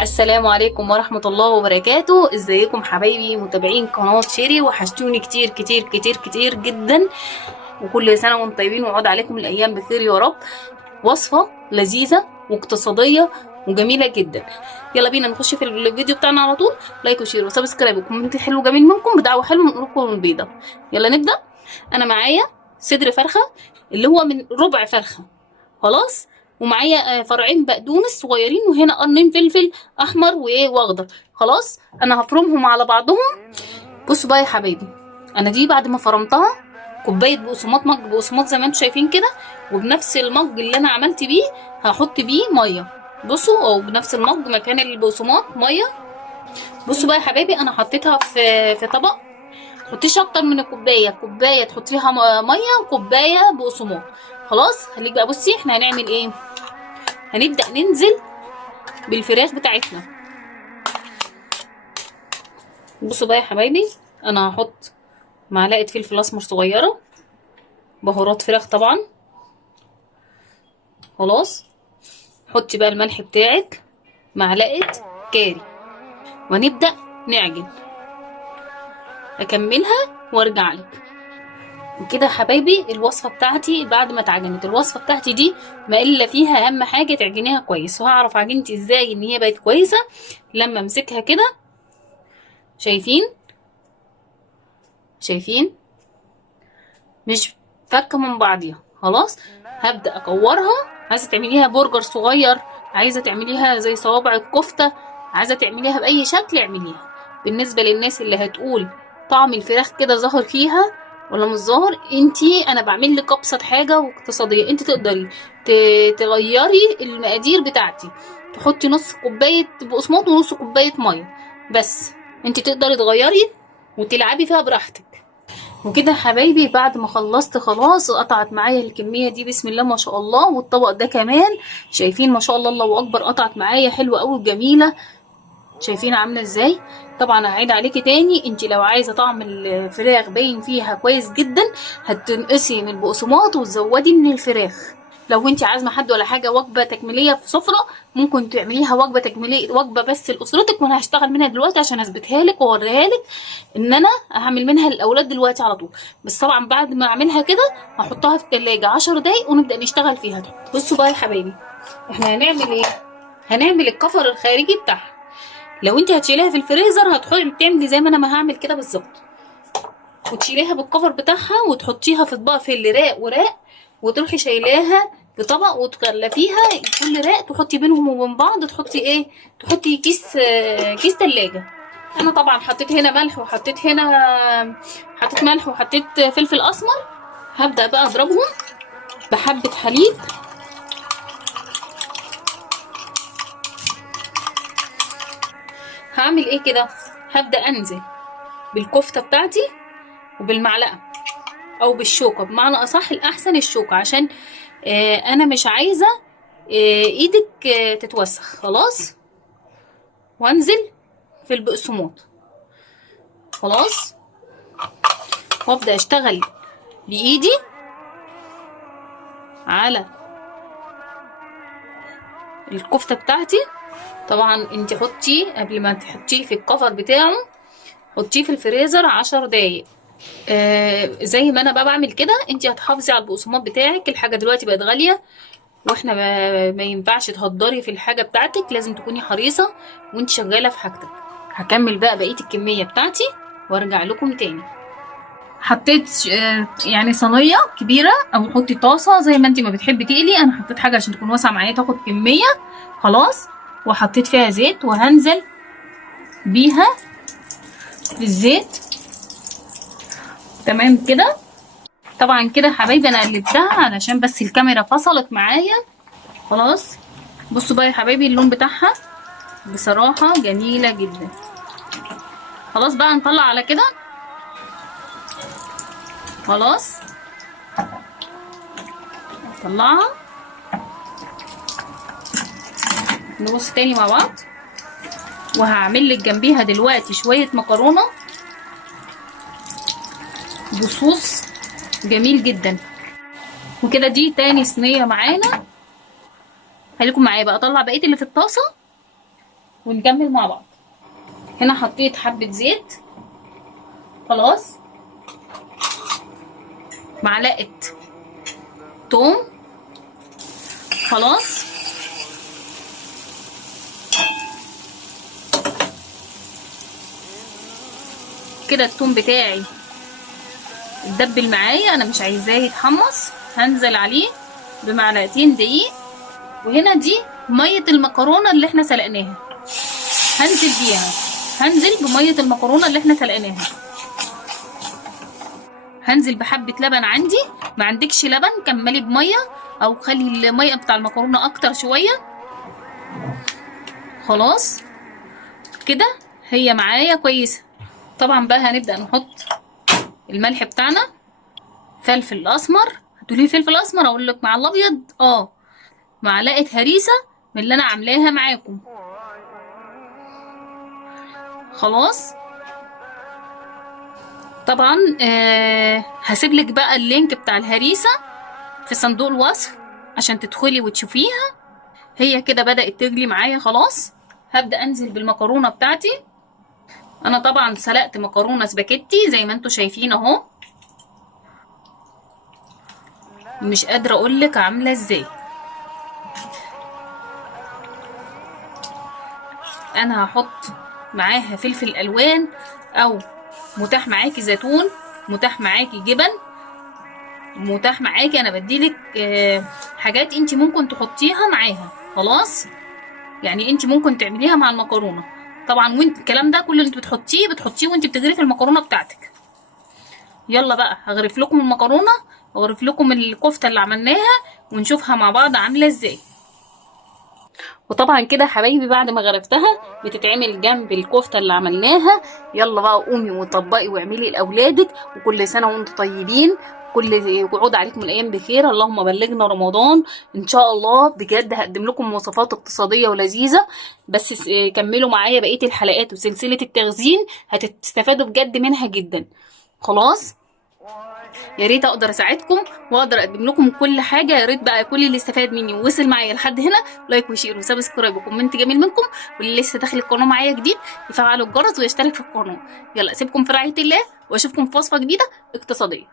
السلام عليكم ورحمة الله وبركاته. ازيكم حبايبي متابعين قناة شيري؟ وحشتوني كتير كتير كتير كتير جدا، وكل سنة وانتم طيبين ويعود عليكم الأيام بخير يا رب. وصفة لذيذة واقتصادية وجميلة جدا. يلا بينا نخش في الفيديو بتاعنا على طول. لايك وشير وسبسكرايب وكومنت حلو جميل منكم، بدعوة حلوة من قلوبكم البيضة. يلا نبدأ. أنا معايا صدر فرخة اللي هو من ربع فرخة، خلاص، ومعايا فرعين بقدونس صغيرين، وهنا قرنين فلفل احمر واخضر. خلاص انا هفرمهم على بعضهم. بصوا بقى يا حبايبي، انا دي بعد ما فرمتها كوبايه بقسماط، مج بقسماط زي ما انتم شايفين كده، وبنفس المج اللي انا عملت بيه هحط بيه ميه. بصوا، او بنفس المج مكان البقسماط ميه. بصوا بقى يا حبايبي، انا حطيتها في طبق. متحطيش اكتر من الكوبايه، كوبايه تحطيها ميه وكوبايه بقسماط. خلاص خليك بقى. بصي احنا هنعمل ايه، هنبدأ ننزل بالفراخ بتاعتنا. بصوا بقى يا حبايبي، انا هحط معلقة فلفل اسمر صغيرة، بهارات فراخ طبعا. خلاص حطي بقى الملح بتاعك، معلقة كاري، ونبدأ نعجن. اكملها وارجع لك. وكده يا حبايبي الوصفة بتاعتي بعد ما اتعجنت، الوصفة بتاعتي دي ما الا فيها اهم حاجة تعجنيها كويس. وهعرف عجنتي ازاي ان هي بقت كويسة لما امسكها كده. شايفين مش فكه من بعضيها. خلاص هبدأ اكورها. عايزه تعمليها برجر صغير، عايزه تعمليها زي صوابع الكفته، عايزه تعمليها باي شكل اعمليها. بالنسبه للناس اللي هتقول طعم الفراخ كده ظاهر فيها ولا مش ظاهر، انا بعمل لك ابسط حاجه واقتصاديه. انت تقدري تغيري المقادير بتاعتي، تحطي نص كوبايه بقسماط ونص كوبايه ميه بس. انت تقدري تغيري وتلعبي فيها براحتك. وكده يا حبايبي بعد ما خلصت خلاص، قطعت معايا الكميه دي بسم الله ما شاء الله. والطبق ده كمان شايفين ما شاء الله الله اكبر، قطعت معايا حلوه قوي وجميله. شايفين عامله ازاي؟ طبعا هعيد عليكي تاني، انت لو عايزه طعم الفراخ باين فيها كويس جدا هتنقصي من البقسماط وتزودي من الفراخ. لو انت عازمه حد ولا حاجه وجبه تكميليه في سفره، ممكن تعمليها وجبه تكميليه، وجبه بس لاسرتك. وانا هشتغل منها دلوقتي عشان اثبتها لك واوريها لك ان انا هعمل منها للاولاد دلوقتي على طول. بس طبعا بعد ما اعملها كده هحطها في التلاجة 10 دقايق ونبدا نشتغل فيها. بصوا بقى يا حبايبي، احنا هنعمل ايه، هنعمل الكفر الخارجي بتاعها. لو انت هتشيليها في الفريزر هتحطي تعملي زي ما انا ما هعمل كده بالظبط، وتشيليها بالكفر بتاعها وتحطيها في اطباق في اللي راق وراق، وتروحي شايلاها في طبق وتغلفيها كل راق، تحطي بينهم وبين بعض، تحطي ايه، تحطي كيس تلاجة. انا طبعا حطيت هنا ملح، وحطيت هنا حطيت ملح وحطيت فلفل اسمر. هبدأ بقى اضربهم بحبة حليب. هعمل ايه كده، هبدأ انزل بالكفتة بتاعتي وبالمعلقة او بالشوكة، بمعنى اصح الاحسن الشوكة، عشان انا مش عايزة ايدك تتوسخ. خلاص، وانزل في البقسماط. خلاص، وابدأ اشتغل بايدي على الكفتة بتاعتي. طبعا انت حطيه قبل ما تحطيه في الكفر بتاعه، حطيه في الفريزر 10 دقايق. زي ما انا بقى بعمل كده، انت هتحافظي على البقسماط بتاعك. الحاجه دلوقتي بقت غاليه، واحنا ما ينفعش تهدري في الحاجه بتاعتك، لازم تكوني حريصه وانت شغاله في حاجتك. هكمل بقى بقيه الكميه بتاعتي وارجع لكم تاني. حطيت يعني صينيه كبيره، او حطي طاسه زي ما انت ما بتحبي تقلي. انا حطيت حاجه عشان تكون واسعه معايا تاخد كميه. خلاص، وحطيت فيها زيت وهنزل بيها بالزيت. تمام كده. طبعا كده حبايبي انا قلبتها علشان بس الكاميرا فصلت معايا. خلاص، بصوا بقى يا حبايبي اللون بتاعها بصراحة جميلة جدا. خلاص بقى نطلع على كده. خلاص نطلعها، نبص تاني مع بعض. وهعمل لك جنبيها دلوقتي شوية مكرونة بصوص جميل جدا. وكده دي تاني صينية معانا. خليكم معايا بقى. اطلع بقيه اللي في الطاسه ونكمل مع بعض. هنا حطيت حبه زيت خلاص، معلقه توم خلاص، كده التوم بتاعي اتدبل معايا، انا مش عايزاه يتحمص. هنزل عليه بمعلقتين دقيق، وهنا دي ميه المكرونه اللي احنا سلقناها هنزل بيها. هنزل بميه المكرونه اللي احنا سلقناها، هنزل بحبه لبن. عندي ما عندكش لبن كملي بميه، او خلي الميه بتاع المكرونه اكتر شويه خلاص. كده هي معايا كويسه. طبعا بقى هنبدا نحط الملح بتاعنا، فلفل اسمر. هتقولي فلفل اسمر، اقول لك مع الابيض معلقه هريسه من اللي انا عاملاها معاكم خلاص. طبعا هسيب لك بقى اللينك بتاع الهريسه في صندوق الوصف عشان تدخلي وتشوفيها. هي كده بدأت تغلي معايا خلاص. هبدأ انزل بالمكرونه بتاعتي. انا طبعا سلقت مكرونه سباكيتي زي ما انتوا شايفين اهو، مش قادره اقول لك عامله ازاي. انا هحط معاها فلفل الوان، او متاح معاكي زيتون، متاح معاكي جبن، متاح معاكي. انا بديلك حاجات انت ممكن تحطيها معاها خلاص. يعني انت ممكن تعمليها مع المكرونه طبعا، وانت الكلام ده كله انت بتحطيه وانت بتغرفي المكرونه بتاعتك. يلا بقى هغرف لكم المكرونه واغرف لكم الكفته اللي عملناها ونشوفها مع بعض عامله ازاي. وطبعا كده يا حبايبي بعد ما غرفتها بتتعمل جنب الكفته اللي عملناها. يلا بقى قومي وطبقي واعملي لاولادك، وكل سنه وانتم طيبين، كل يعود عليكم الايام بخير. اللهم بلغنا رمضان ان شاء الله. بجد هقدم لكم وصفات اقتصاديه ولذيذه، بس كملوا معايا بقيه الحلقات وسلسله التخزين، هتستفادوا بجد منها جدا خلاص. يا ريت اقدر اساعدكم واقدر اقدم لكم كل حاجه. يا ريت بقى كل اللي استفاد مني ووصل معايا لحد هنا لايك وشير وسبسكرايب وكومنت جميل منكم، واللي لسه داخل القناه معايا جديد يفعلوا الجرس ويشترك في القناه. يلا اسيبكم في رعايه الله واشوفكم في وصفه جديده اقتصاديه.